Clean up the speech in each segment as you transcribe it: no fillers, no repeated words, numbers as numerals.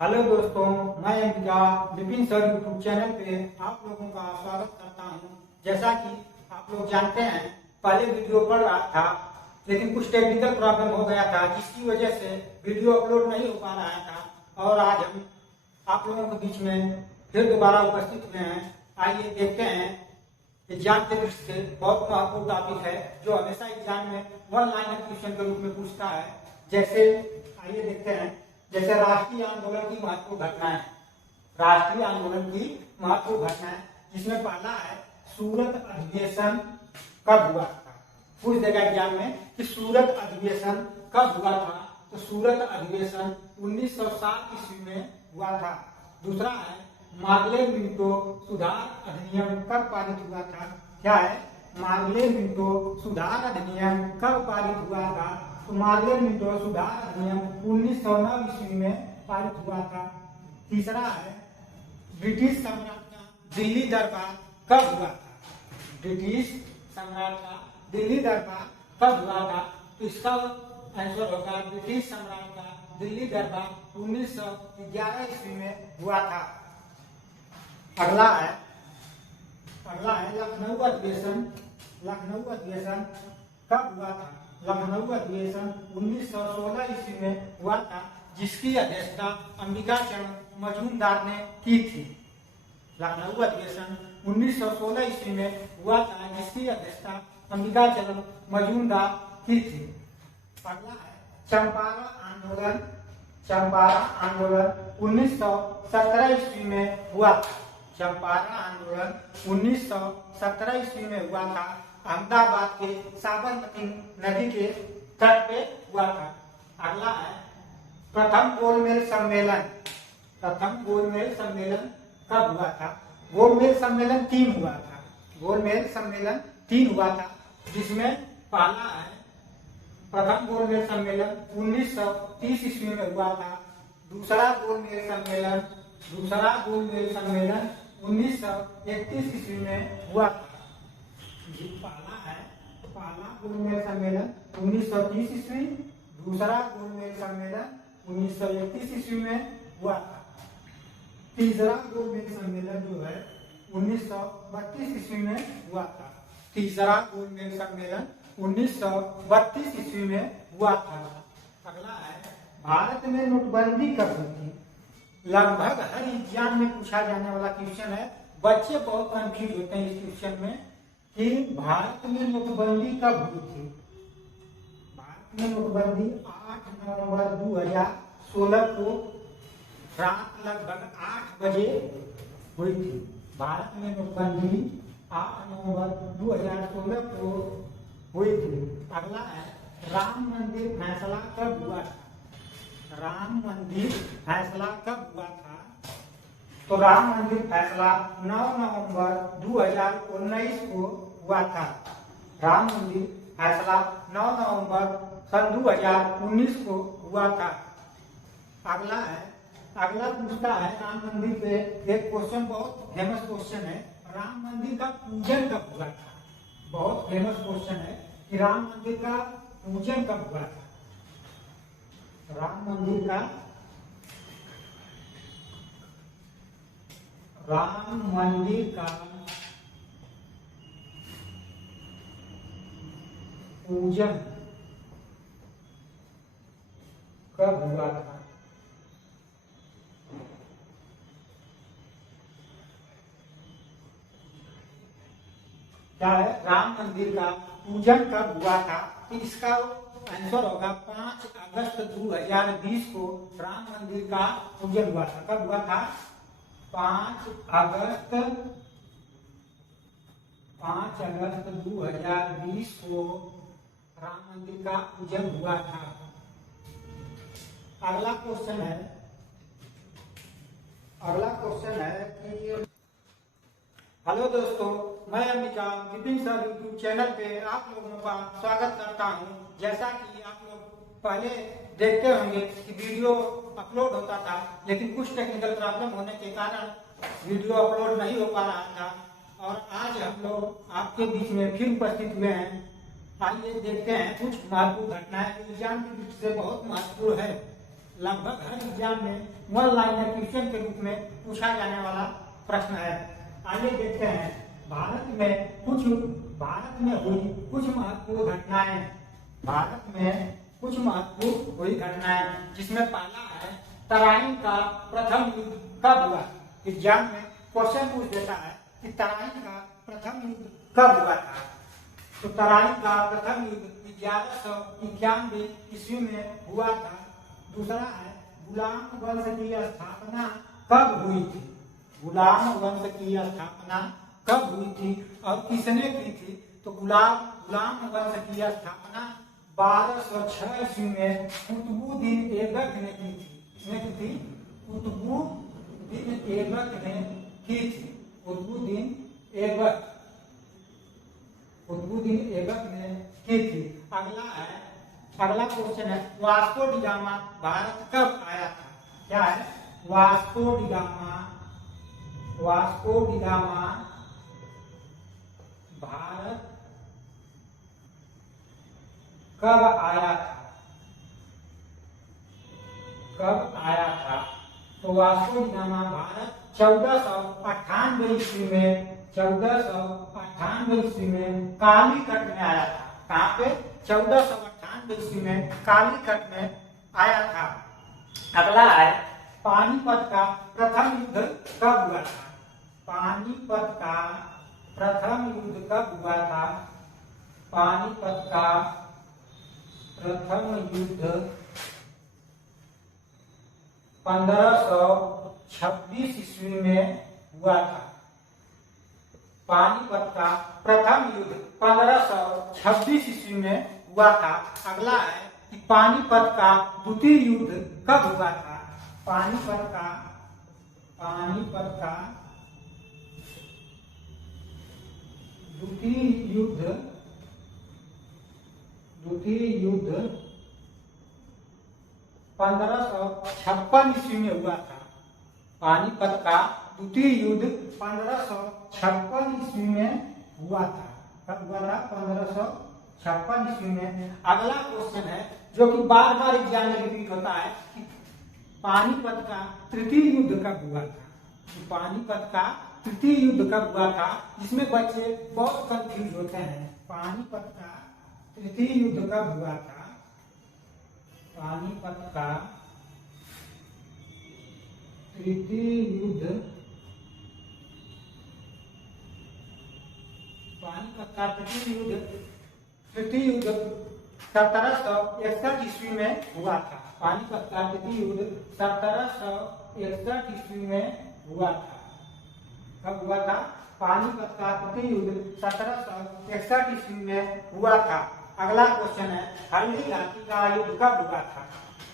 Hello दोस्तों, मैं Ambika Vipin sir YouTube channel पे आप लोगों का स्वागत करता हूं। जैसा कि आप लोग जानते हैं, पहले वीडियो पड़ रहा था लेकिन कुछ टेक्निकल प्रॉब्लम हो गया था, जिसकी वजह से वीडियो अपलोड नहीं हो पा रहा था। और आज हम आप लोगों के बीच में फिर दोबारा उपस्थित हुए हैं। आइए देखते हैं, एग्जाम के दृष्टि से बहुत महत्वपूर्ण टॉपिक है जो हमेशा एग्जाम में वन लाइनर क्वेश्चन के रूप में पूछता है। जैसे आइए देखते हैं, जैसे राष्ट्रीय आंदोलन की महत्वपूर्ण घटनाएं, राष्ट्रीय आंदोलन की महत्वपूर्ण घटनाएं, जिसमें पहला है सूरत अधिवेशन कब हुआ था। पूछ देगा एग्जाम में कि सूरत अधिवेशन कब हुआ था, तो सूरत अधिवेशन 1907 ईस्वी में हुआ था। दूसरा है मार्ले मिंटो सुधार अधिनियम कब पारित हुआ था। क्या है, मार्ले मिंटो सुधार अधिनियम कब पारित हुआ था, तो मार्ले मिंटो सुधार अधिनियम 1909 ईस्वी में पारित हुआ था। तीसरा है ब्रिटिश सम्राट का दिल्ली दरबार कब हुआ था, ब्रिटिश सम्राट का दिल्ली दरबार कब हुआ था, तो इसका आंसर होगा ब्रिटिश सम्राट का दिल्ली दरबार 1911 ईस्वी में हुआ था। अगला है लखनऊ अधिवेशन, लखनऊ अधिवेशन कब हुआ था। लखनऊ अधिवेशन 1916 ईस्वी में हुआ था, जिसकी अध्यक्षता अंबिका चरण मजूमदार ने की थी। लखनऊ अधिवेशन 1916 ईस्वी में हुआ था, जिसकी अध्यक्षता अंबिका चरण मजूमदार की थी। अगला है चंपारण आंदोलन, चंपारण आंदोलन 1917 ईस्वी में हुआ था। चंपारण आंदोलन 1917 ईस्वी में हुआ था, अहमदाबाद के साबरमती नदी के तट पे हुआ था। अगला है प्रथम गोलमेज सम्मेलन, प्रथम गोलमेज सम्मेलन कब हुआ था। गोलमेज सम्मेलन 3 हुआ था, गोलमेज सम्मेलन 3 हुआ था, जिसमें पहला है प्रथम गोलमेज सम्मेलन 1930 ईस्वी में हुआ था। दूसरा गोलमेज सम्मेलन 1931 ईस्वी में हुआ था। पहला गोलमेज सम्मेलन 1930 ईस्वी, दूसरा गोलमेज सम्मेलन 1931 ईस्वी में हुआ था। तीसरा गोलमेज सम्मेलन जो है 1932 ईस्वी में हुआ था। तीसरा गोलमेज सम्मेलन 1932 ईस्वी में हुआ था। अगला है भारत में नोटबंदी कब हुई थी। लगभग हर एग्जाम में पूछा जाने वाला क्वेश्चन है। बच्चे बहुत कंफ्यूज होते हैं इस क्वेश्चन में कि भारत में नोटबंदी कब हुई थी। भारत में नोटबंदी 8 नवंबर 2016 को रात लगभग 8 बजे हुई थी। भारत में नोटबंदी 8 नवंबर 2016 को हुई थी। अगला है राम मंदिर फैसला कब हुआ था। राम मंदिर फैसला कब हुआ था, तो राम मंदिर फैसला 9 नवंबर 2019 को हुआ था। राम मंदिर फैसला 9 नवंबर सन 2019 को हुआ था। अगला पूछता है राम मंदिर पे एक क्वेश्चन, बहुत फेमस क्वेश्चन है, राम मंदिर का पूजन कब हुआ था। बहुत फेमस क्वेश्चन है कि राम मंदिर का पूजन कब हुआ था। राम मंदिर का पूजन कब हुआ था। क्या है, राम मंदिर का पूजन कब हुआ था, तो इसका आंसर होगा 5 अगस्त 2020 को राम मंदिर का पूजन हुआ था। कब हुआ था, 5 अगस्त 2020 को राम मंदिर का पूजन हुआ था। अगला क्वेश्चन है कि हेलो दोस्तों, मैं Ambika Vipin sir YouTube channel पे आप लोगों का स्वागत करता हूं। जैसा कि आप लोग पहले देखते होंगे कि वीडियो अपलोड होता था, लेकिन कुछ टेक्निकल प्रॉब्लम होने के कारण वीडियो अपलोड नहीं हो पा रहा था। और आज हम लोग आपके बीच में फिर उपस्थित हुए हैं। आइए देखते हैं कुछ महत्वपूर्ण घटनाएं जो एग्जाम की दृष्टि से बहुत महत्वपूर्ण है। लगभग हर एग्जाम में वन लाइनर क्वेश्चन के रूप में पूछा जाने वाला प्रश्न है। आइए देखते हैं भारत में हुई कुछ महत्वपूर्ण घटनाएं। भारत में कुछ महत्वपूर्ण हुई घटनाएं, जिसमें पहला है तराइन का प्रथम युद्ध कब हुआ। एग्जाम में क्वेश्चन पूछ देता है कि तराइन का प्रथम युद्ध कब हुआ था। तो तराइन का प्रथम युद्ध 1191 ईस्वी में हुआ था। दूसरा है गुलाम वंश की स्थापना कब हुई थी। गुलाम वंश की स्थापना कब हुई थी और किसने की थी। तो गुलाम वंश की स्थापना 1206 ईस्वी में कुतुबुद्दीन ऐबक ने की थी। कुतुबुद्दीन ऐबक ने की थी। कुतुबुद्दीन ऐबक ने की थी। अगला क्वेश्चन है वास्को डी गामा भारत कब आया था। क्या है वास्को डी गामा भारत कब आया था। तो वास्को डी गामा भारत 1498 ईस्वी में कालीकट में आया था। कहाँ पे 1498 ईस्वी में कालीकट में आया था। अगला है पानीपत का प्रथम युद्ध कब हुआ था। पानीपत का प्रथम युद्ध कब हुआ था। पानीपत का प्रथम युद्ध 1526 ईस्वी में हुआ था। पानीपत का प्रथम युद्ध 1526 ईस्वी में हुआ था। अगला है कि पानीपत का द्वितीय युद्ध कब हुआ था। पानीपत का द्वितीय युद्ध 1556 ईस्वी में हुआ था। पानीपत का द्वितीय युद्ध 1556 ईस्वी में हुआ था। कब हुआ था 1556 ईस्वी में। अगला क्वेश्चन है जो कि बार बार एग्जाम में रिपीट होता है कि पानीपत का तृतीय युद्ध कब हुआ था। पानीपत का तृतीय युद्ध कब हुआ था। इसमें बच्चे बहुत कंफ्यूज होते हैं। पानीपत का तृतीय युद्ध कब हुआ था। पानीपत का तृतीय युद्ध 1761 ईस्वी में हुआ था। पानीपत का तृतीय युद्ध 1761 ईस्वी में हुआ था। कब हुआ था। पानीपत का तृतीय युद्ध 1761 ईस्वी में हुआ था। अगला क्वेश्चन है हल्दी घाटी का युद्ध कब हुआ था।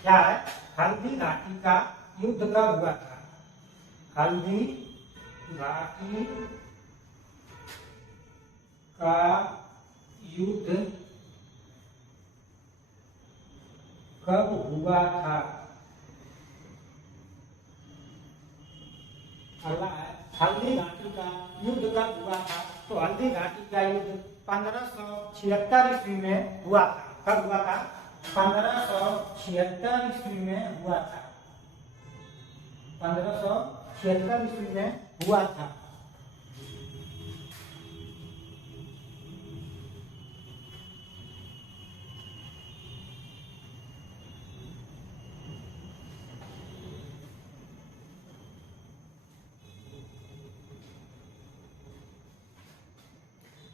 क्या है हल्दी घाटी का युद्ध कब हुआ था। हल्दी घाटी का युद्ध कब हुआ था। अगला है हल्दी घाटी का युद्ध कब हुआ था। तो हल्दी घाटी का युद्ध 1576 ईस्वी में हुआ था। कब हुआ था 1576 ईस्वी में हुआ था। 1576 ईस्वी में हुआ था।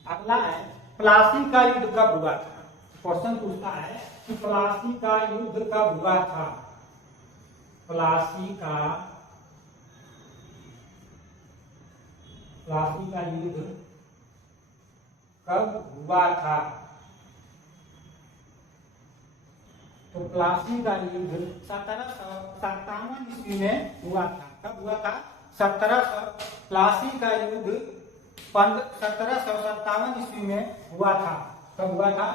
अगला है प्लासी का युद्ध कब हुआ था। क्वेश्चन पूछता है कि प्लासी का युद्ध कब हुआ था। प्लासी का युद्ध कब हुआ था। तो प्लासी का युद्ध 1757 ईस्वी में हुआ था। कब हुआ था 1700 प्लासी का युद्ध 1757 ईस्वी में हुआ था। कब हुआ था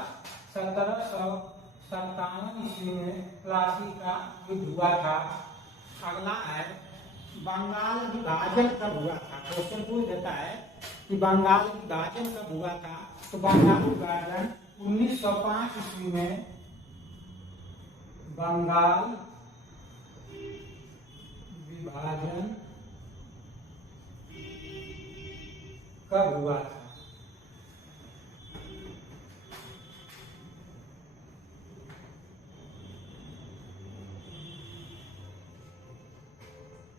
1757 ईस्वी में प्लासी का युद्ध हुआ था। अगला है बंगाल विभाजन कब हुआ था। क्वेश्चन पूछ देता है कि बंगाल विभाजन कब हुआ था। तो बंगाल विभाजन 1905 ईस्वी में बंगाल विभाजन कब हुआ था?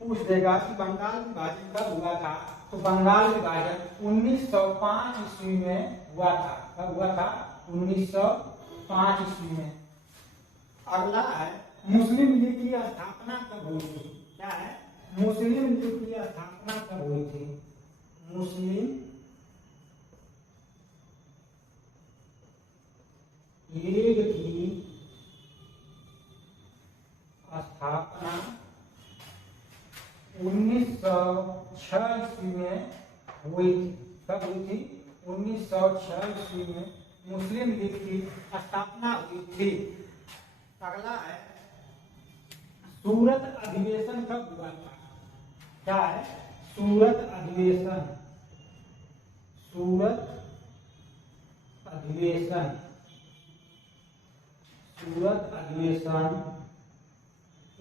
पूछ देगा कि बंगाल विभाजन कब हुआ था, तो बंगाल विभाजन 1905 ईस्वी में हुआ था। कब हुआ था? 1905 ईस्वी में। अगला है मुस्लिम लीग की स्थापना कब हुई थी? क्या है? मुस्लिम लीग की स्थापना कब हुई थी? मुस्लिम लीग की स्थापना 1906 ईस्वी में हुई थी। कब हुई थी? 1906 ईस्वी में मुस्लिम लीग की स्थापना हुई थी। अगला है सूरत अधिवेशन कब हुआ था? क्या है? सूरत अधिवेशन। सूरत अधिवेशन। सूरत अधिवेशन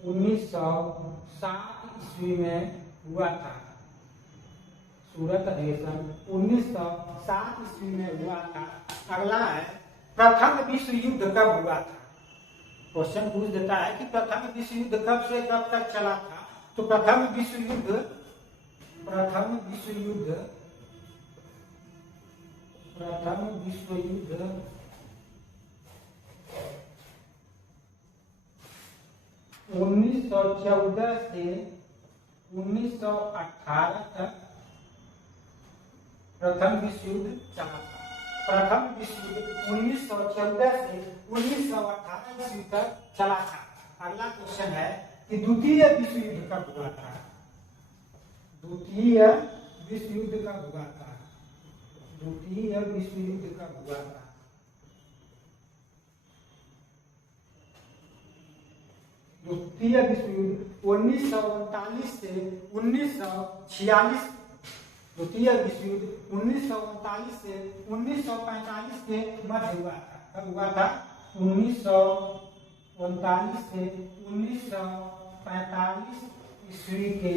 1907 ईस्वी में हुआ था। सूरत अधिवेशन 1907 ईस्वी में हुआ था। अगला है प्रथम विश्व युद्ध कब हुआ था? क्वेश्चन पूछ देता है कि प्रथम विश्व युद्ध कब से कब तक चला था। तो प्रथम विश्व युद्ध 1914 से 1918 तक प्रथम विश्व युद्ध चला था। प्रथम विश्व युद्ध 1914 से 1918 ईस्वी तक चला था। अगला क्वेश्चन है कि द्वितीय विश्व युद्ध कब हुआ था? द्वितीय विश्व युद्ध कब हुआ था? द्वितीय विश्व युद्ध कब हुआ था? द्वितीय विश्व युद्ध 1939 से 1946। द्वितीय विश्व युद्ध 1939 से 1945 के मध्य हुआ था। कब हुआ था? 1939 से 1945 ईस्वी के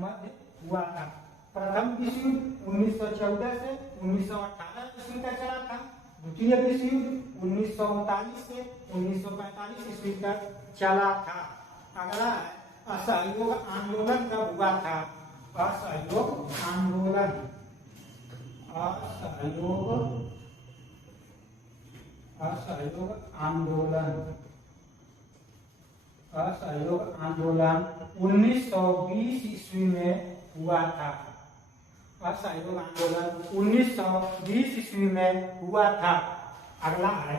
मध्य हुआ था। प्रथम विश्व युद्ध 1914 से 1918 ईस्वी तक चला था। द्वितीय विश्व युद्ध 1939 से 1945 ईस्वी तक चला था। अगला है असहयोग आंदोलन कब हुआ था? असहयोग आंदोलन। असहयोग आंदोलन 1920 ईस्वी में हुआ था। असहयोग आंदोलन 1920 ईस्वी में हुआ था। अगला है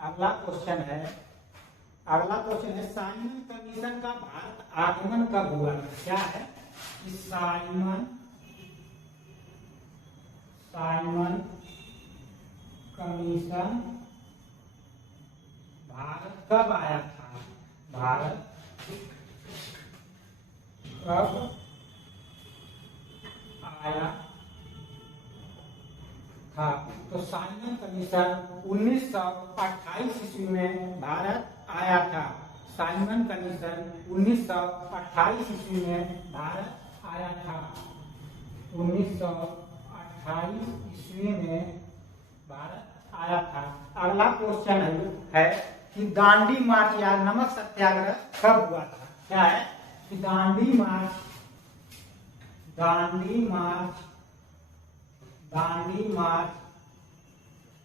अगला क्वेश्चन है साइमन कमीशन का भारत आगमन कब हुआ? क्या है कि साइमन कमीशन भारत कब आया था? भारत कब आया था? तो साइमन कमीशन 1928 ईस्वी में भारत आया था। साइमन कमीशन 1928 ईस्वी में भारत आया था। 1928 ईस्वी में भारत आया था। अगला क्वेश्चन है कि दांडी मार्च या नमक सत्याग्रह कब हुआ था? क्या है कि दांडी मार्च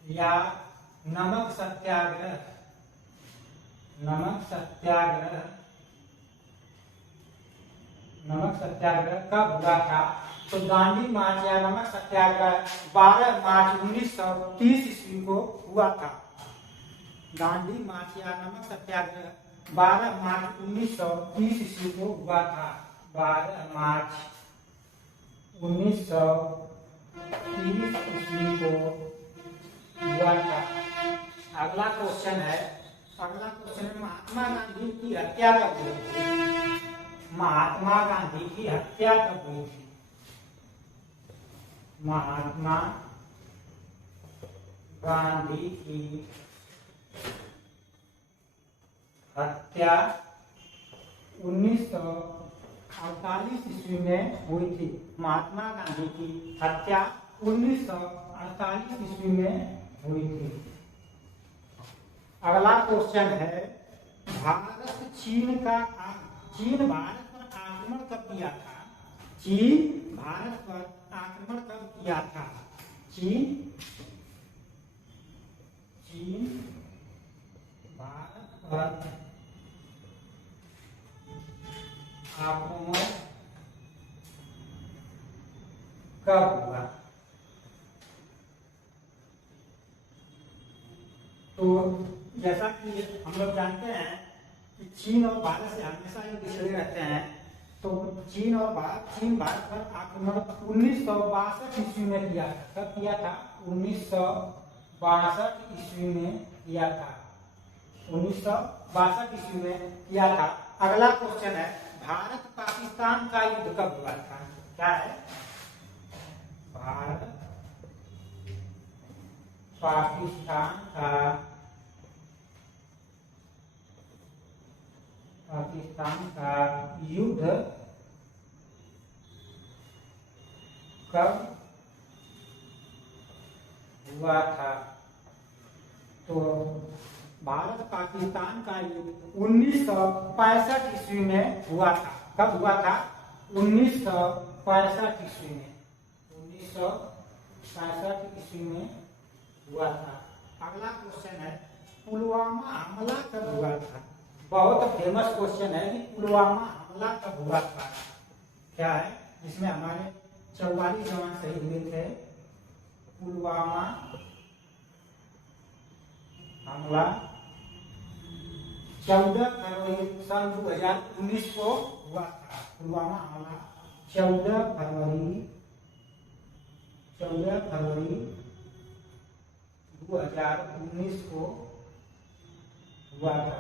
या नमक सत्याग्रह कब हुआ था? तो दांडी मार्च या नमक सत्याग्रह 12 मार्च 1930 ईस्वी को हुआ था। दांडी मार्च या नमक सत्याग्रह 12 मार्च 1930 ईस्वी को हुआ था। 12 मार्च 1930 ईस्वी को हुआ था। अगला क्वेश्चन है महात्मा गांधी की हत्या कब हुई थी? महात्मा गांधी की हत्या कब हुई थी? महात्मा गांधी की हत्या 1948 ईस्वी में हुई थी। महात्मा गांधी की हत्या 1948 ईस्वी में हुई थी। अगला क्वेश्चन है, चीन भारत पर आक्रमण कब किया था? चीन भारत पर आक्रमण कब किया था? चीन भारत पर आक्रमण कब हुआ? तो जैसा कि हम लोग जानते हैं कि चीन और भारत से हमेशा ही पिछड़े रहते हैं। तो चीन भारत पर आक्रमण 1962 ईस्वी में किया था। कब किया था? 1962 ईस्वी में किया था। 1962 ईस्वी में किया था। अगला क्वेश्चन है, भारत पाकिस्तान का युद्ध कब हुआ था? क्या है? भारत पाकिस्तान का युद्ध कब हुआ था? तो भारत पाकिस्तान का युद्ध 1965 ईस्वी में हुआ था। कब हुआ था? 1965 ईस्वी में। 1965 ईस्वी में हुआ था। अगला क्वेश्चन है, पुलवामा हमला कब हुआ था? बहुत फेमस क्वेश्चन है कि पुलवामा हमला कब हुआ था? क्या है? जिसमें हमारे 44 जवान शहीद हुए थे। पुलवामा हमला 14 फरवरी सन 2019 को हुआ था। पुलवामा हमला 14 फरवरी 2019 को हुआ था।